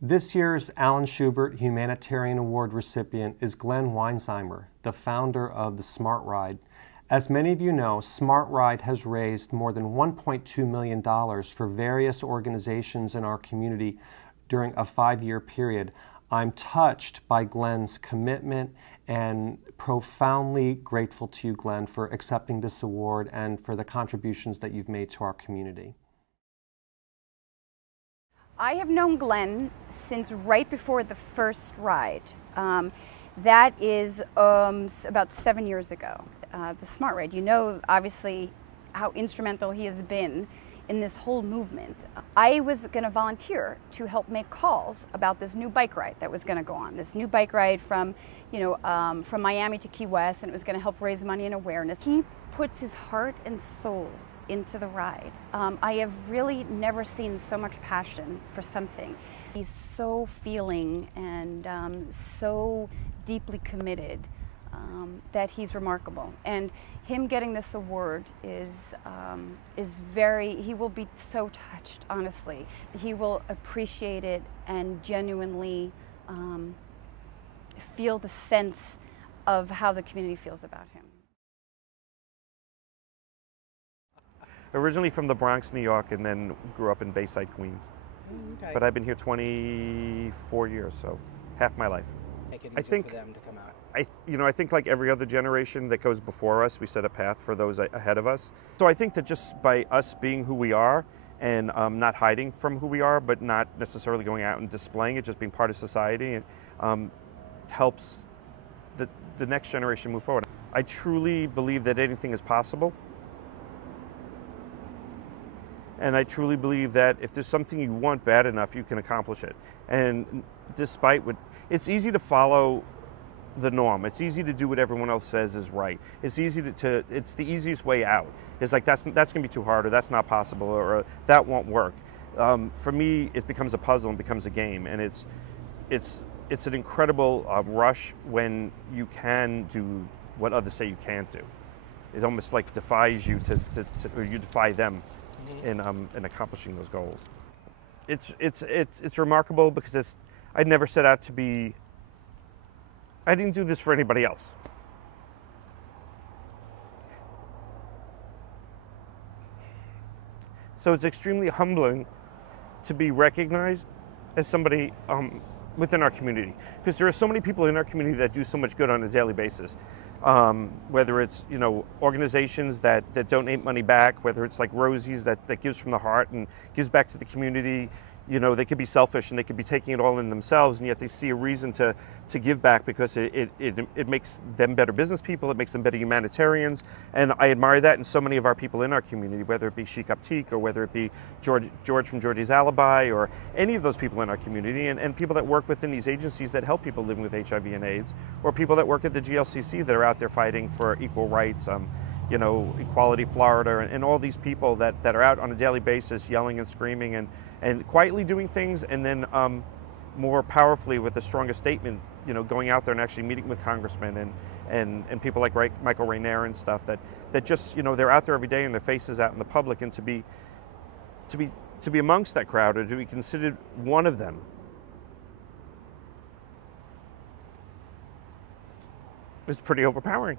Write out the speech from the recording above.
This year's Alan Schubert Humanitarian Award recipient is Glenn Weinzimer, the founder of the Smart Ride. As many of you know, Smart Ride has raised more than $1.2 million for various organizations in our community during a 5-year period. I'm touched by Glenn's commitment and profoundly grateful to you, Glenn, for accepting this award and for the contributions that you've made to our community. I have known Glenn since right before the first ride. That is about 7 years ago. The Smart Ride, you know obviously how instrumental he has been in this whole movement. I was going to volunteer to help make calls about this new bike ride that was going to go on. This new bike ride from Miami to Key West, and it was going to help raise money and awareness. He puts his heart and soul into the ride. I have really never seen so much passion for something. He's so feeling and so deeply committed that he's remarkable. And him getting this award is he will be so touched, honestly. He will appreciate it and genuinely feel the sense of how the community feels about him. Originally from the Bronx, New York, and then grew up in Bayside, Queens. Okay. But I've been here 24 years, so half my life. Make it easier for them to come out. I think like every other generation that goes before us, we set a path for those ahead of us. So I think that just by us being who we are and not hiding from who we are, but not necessarily going out and displaying it, just being part of society, helps the next generation move forward. I truly believe that anything is possible. And I truly believe that if there's something you want bad enough, you can accomplish it. And despite it's easy to follow the norm. It's easy to do what everyone else says is right. It's easy it's the easiest way out. It's like that's gonna be too hard, or that's not possible, or that won't work. For me, it becomes a puzzle and becomes a game, and it's an incredible rush when you can do what others say you can't do. It almost like defies you or you defy them in accomplishing those goals. It's remarkable because I'd never set out to be. I didn't do this for anybody else. So it's extremely humbling to be recognized as somebody within our community, because there are so many people in our community that do so much good on a daily basis. Whether it's organizations that donate money back, whether it's like Rosie's that gives from the heart and gives back to the community. They could be selfish and they could be taking it all in themselves, and yet they see a reason to give back because it makes them better business people, it makes them better humanitarians, and I admire that in so many of our people in our community, whether it be Chic Uptique or whether it be George from Georgie's Alibi or any of those people in our community, and people that work within these agencies that help people living with HIV and AIDS, or people that work at the GLCC that are out there fighting for equal rights, Equality Florida, and all these people that are out on a daily basis yelling and screaming and quietly doing things, and then more powerfully with a stronger statement, going out there and actually meeting with congressmen and people like Michael Rainier and stuff that just, they're out there every day and their faces out in the public, and to be amongst that crowd or to be considered one of them is pretty overpowering.